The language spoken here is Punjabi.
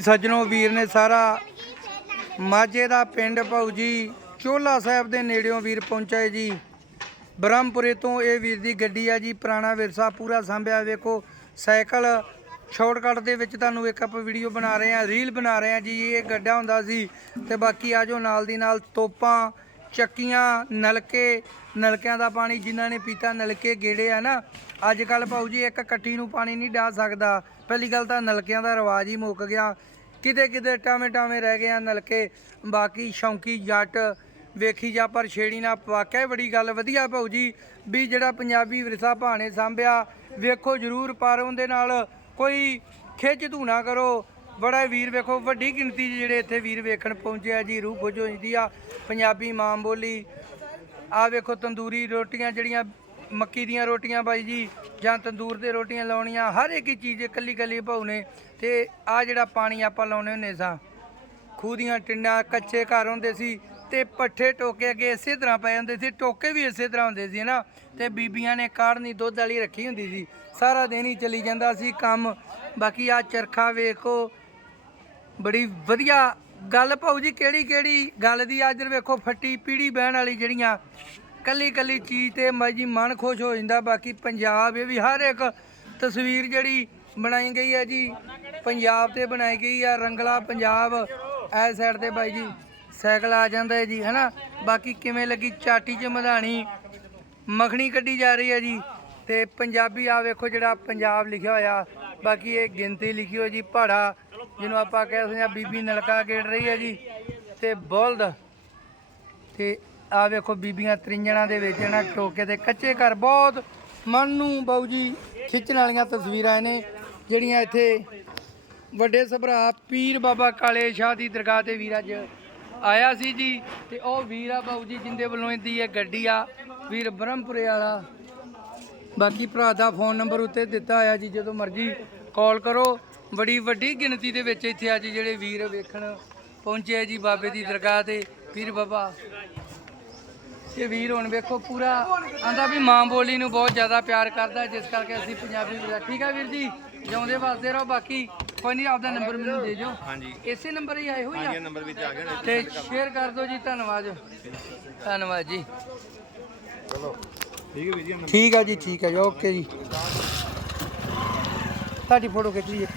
ਸੱਜਣੋ ਵੀਰ ਨੇ ਸਾਰਾ ਮਾਝੇ ਦਾ ਪਿੰਡ ਭੌਜੀ ਚੋਲਾ ਸਾਹਿਬ ਦੇ ਨੇੜਿਓਂ ਵੀਰ ਪਹੁੰਚਾਏ ਜੀ। ਬ੍ਰਹਮਪੁਰੇ ਤੋਂ ਇਹ ਵੀਰ ਦੀ ਗੱਡੀ ਆ ਜੀ, ਪੁਰਾਣਾ ਵਿਰਸਾ ਪੂਰਾ ਸੰਭਿਆ। ਵੇਖੋ, ਸਾਈਕਲ ਸ਼ਾਰਟਕਟ ਦੇ ਵਿੱਚ ਤੁਹਾਨੂੰ ਇੱਕ ਆਪਾਂ ਵੀਡੀਓ ਬਣਾ ਰਹੇ ਆ ਰੀਲ ਬਣਾ ਰਹੇ ਆ ਜੀ। ਇਹ ਗੱਡਾ ਹੁੰਦਾ ਸੀ ਤੇ ਬਾਕੀ ਆਜੋ ਨਾਲ ਦੀ ਨਾਲ ਤੋਪਾਂ, ਚੱਕੀਆਂ, ਨਲਕੇ, ਨਲਕਿਆਂ ਦਾ ਪਾਣੀ ਜਿਨ੍ਹਾਂ ਨੇ ਪੀਤਾ, ਨਲਕੇ, ਗੇੜੇ ਆ ਨਾ। ਅੱਜ ਕੱਲ ਭਾਊ ਜੀ, ਇੱਕ ਕੱਟੀ ਨੂੰ ਪਾਣੀ ਨਹੀਂ ਡਾ ਸਕਦਾ। ਪਹਿਲੀ ਗੱਲ ਤਾਂ ਨਲਕਿਆਂ ਦਾ ਰਿਵਾਜ ਹੀ ਮੁੱਕ ਗਿਆ। ਕਿਤੇ ਕਿਤੇ ਟਾਵੇਂ ਟਾਵੇਂ ਰਹਿ ਗਏ ਆ ਨਲਕੇ। ਬਾਕੀ ਸ਼ੌਂਕੀ ਜੱਟ, ਵੇਖੀ ਜਾ ਪਰ ਛੇੜੀ ਨਾ ਵਾਕਿਆ ਬੜੀ ਗੱਲ ਵਧੀਆ ਭਾਊ ਜੀ, ਵੀ ਜਿਹੜਾ ਪੰਜਾਬੀ ਵਿਰਸਾ ਭਾਣੇ ਸਾਂਭਿਆ, ਵੇਖੋ ਜਰੂਰ, ਪਰ ਉਹਦੇ ਨਾਲ ਕੋਈ ਖਿੱਚ ਧੂ ਨਾ ਕਰੋ। ਬੜਾ ਵੀਰ ਵੇਖੋ, ਵੱਡੀ ਗਿਣਤੀ 'ਚ ਜਿਹੜੇ ਇੱਥੇ ਵੀਰ ਵੇਖਣ ਪਹੁੰਚੇ ਆ ਜੀ, ਰੂਹ ਖੁਸ਼ ਹੋ ਜਾਂਦੀ ਆ। ਪੰਜਾਬੀ ਮਾਂ ਬੋਲੀ ਆ ਵੇਖੋ ਤੰਦੂਰੀ ਰੋਟੀਆਂ ਜਿਹੜੀਆਂ ਮੱਕੀ ਦੀਆਂ ਰੋਟੀਆਂ ਬਾਈ ਜੀ, ਜਾਂ ਤੰਦੂਰ ਤੇ ਰੋਟੀਆਂ ਲਾਉਣੀਆਂ, ਹਰ ਇੱਕ ਹੀ ਚੀਜ਼ ਇਕੱਲੀ ਕੱਲੀ ਭਾਉ ਨੇ। ਤੇ ਆ ਜਿਹੜਾ ਪਾਣੀ ਆਪਾਂ ਲਾਉਣੇ ਹੁੰਨੇ ਸਾਂ, ਖੂਹ ਦੀਆਂ ਟਿੰਡਾਂ ਕੱਚੇ ਘਰ ਹੁੰਦੇ ਸੀ, ਤੇ ਪੱਠੇ ਟੋਕੇ ਅੱਗੇ ਇਸੇ ਤਰ੍ਹਾਂ ਪਏ ਹੁੰਦੇ ਸੀ, ਟੋਕੇ ਵੀ ਇਸੇ ਤਰ੍ਹਾਂ ਹੁੰਦੇ ਸੀ ਨਾ। ਤੇ ਬੀਬੀਆਂ ਨੇ ਕਾੜਨੀ ਦੁੱਧ ਵਾਲੀ ਰੱਖੀ ਹੁੰਦੀ ਸੀ, ਸਾਰਾ ਦਿਨ ਹੀ ਚੱਲੀ ਜਾਂਦਾ ਸੀ ਕੰਮ। ਬਾਕੀ ਆ ਚਰਖਾ ਵੇਖੋ, ਬੜੀ ਵਧੀਆ ਗੱਲ ਭਾਊ ਜੀ ਕਿਹੜੀ ਕਿਹੜੀ ਗੱਲ ਦੀ। ਅੱਜ ਵੇਖੋ, ਫੱਟੀ ਪੀੜੀ ਬਹਿਣ ਵਾਲੀ ਜਿਹੜੀਆਂ ਕੱਲੀ ਕੱਲੀ ਚੀਜ਼ ਤੇ ਮਾਜੀ ਮਨ ਖੁਸ਼ ਹੋ ਜਾਂਦਾ, ਬਾਕੀ ਪੰਜਾਬ ਇਹ ਵੀ ਹਰ ਇੱਕ ਤਸਵੀਰ ਜਿਹੜੀ ਬਣਾਈ ਗਈ ਹੈ ਜੀ, ਪੰਜਾਬ ਤੇ ਬਣਾਈ ਗਈ ਆ, ਰੰਗਲਾ ਪੰਜਾਬ ਐ ਸਾਈਡ ਤੇ ਬਾਈ ਜੀ ਸਾਈਕਲ ਆ ਜਾਂਦਾ ਹੈ ਜੀ, ਹੈਨਾ? ਬਾਕੀ ਕਿਵੇਂ ਲੱਗੀ ਚਾਟੀ ਚ ਮਧਾਣੀ, ਮੱਖਣੀ ਕੱਢੀ ਜਾ ਰਹੀ ਹੈ ਜੀ, ਤੇ ਪੰਜਾਬੀ ਆ ਵੇਖੋ ਜਿਹੜਾ ਪੰਜਾਬ ਲਿਖਿਆ ਹੋਇਆ, ਬਾਕੀ ਇਹ ਗਿਣਤੀ ਲਿਖੀ ਹੋਈ ਜੀ, ਪਹਾੜਾ, ਜਿਹਨੂੰ ਆਪਾਂ ਕਹਿ ਸਕਦੇ ਹਾਂ ਬੀਬੀ ਨਲਕਾ ਗੇੜ ਰਹੀ ਹੈ ਜੀ, ਤੇ ਬਲਦ, ਤੇ ਆ ਵੇਖੋ ਬੀਬੀਆਂ ਤ੍ਰਿੰਜਣਾ ਦੇ ਵਿੱਚ ਨਾ ਟੋਕੇ ਤੇ ਕੱਚੇ ਘਰ ਬਹੁਤ ਮਨ ਨੂੰ ਬਾਊ ਜੀ ਖਿੱਚਣ ਵਾਲੀਆਂ ਤਸਵੀਰਾਂ ਨੇ, ਜਿਹੜੀਆਂ ਇੱਥੇ ਵੱਡੇ ਸਭਰਾ ਪੀਰ ਬਾਬਾ ਕਾਲੇ ਸ਼ਾਹ ਦੀ ਦਰਗਾਹ ਤੇ ਵੀਰ ਅੱਜ ਆਇਆ ਸੀ ਜੀ, ਤੇ ਉਹ ਵੀਰ ਆ ਬਾਊ ਜੀ ਜਿੰਦੇ ਵੱਲੋਂ ਇਹਦੀ ਇਹ ਗੱਡੀ ਆ, ਵੀਰ ਬ੍ਰਹਮਪੁਰੇ ਵਾਲਾ। ਬਾਕੀ ਭਰਾ ਦਾ ਫੋਨ ਨੰਬਰ ਉੱਤੇ ਦਿੱਤਾ ਹੋਇਆ ਜੀ, ਜਦੋਂ ਮਰਜ਼ੀ ਕਾਲ ਕਰੋ। ਬੜੀ ਵੱਡੀ ਗਿਣਤੀ ਦੇ ਵਿੱਚ ਇੱਥੇ ਅੱਜ ਜਿਹੜੇ ਵੀਰ ਵੇਖਣ ਪਹੁੰਚੇ ਜੀ ਬਾਬੇ ਦੀ ਦਰਗਾਹ ਤੇ, ਪੀਰ ਬਾਬਾ। ਇਹ ਵੀਰ ਹੁਣ ਵੇਖੋ ਪੂਰਾ ਆਂਦਾ ਵੀ ਮਾਂ ਬੋਲੀ ਨੂੰ ਬਹੁਤ ਜ਼ਿਆਦਾ ਪਿਆਰ ਕਰਦਾ ਜਿਸ ਕਰਕੇ ਅਸੀਂ ਪੰਜਾਬੀ ਬੋਲਿਆ। ਠੀਕ ਆ ਵੀਰ ਜੀ? ਜਿਉਂਦੇ ਵਸਦੇ ਰਹੋ ਬਾਕੀ ਕੋਈ ਨਹੀਂ ਆਪਦਾ ਨੰਬਰ ਮੈਨੂੰ ਦੇ ਦਿਓ। ਹਾਂਜੀ। ਇਸੇ ਨੰਬਰ ਹੀ ਆਏ ਹੋਈ ਆ? ਇਹ ਨੰਬਰ ਵਿੱਚ ਆ ਗਿਆ ਤੇ ਸ਼ੇਅਰ ਕਰ ਦਿਓ ਜੀ ਧੰਨਵਾਦ। ਧੰਨਵਾਦ ਜੀ। ਠੀਕ ਹੈ ਵੀਰ ਜੀ ਠੀਕ ਆ ਜੀ ਠੀਕ ਆ ਜੀ ਓਕੇ ਜੀ। ਤੁਹਾਡੀ ਫੋਟੋ ਖਿੱਚ ਲਈ ਇੱਕ।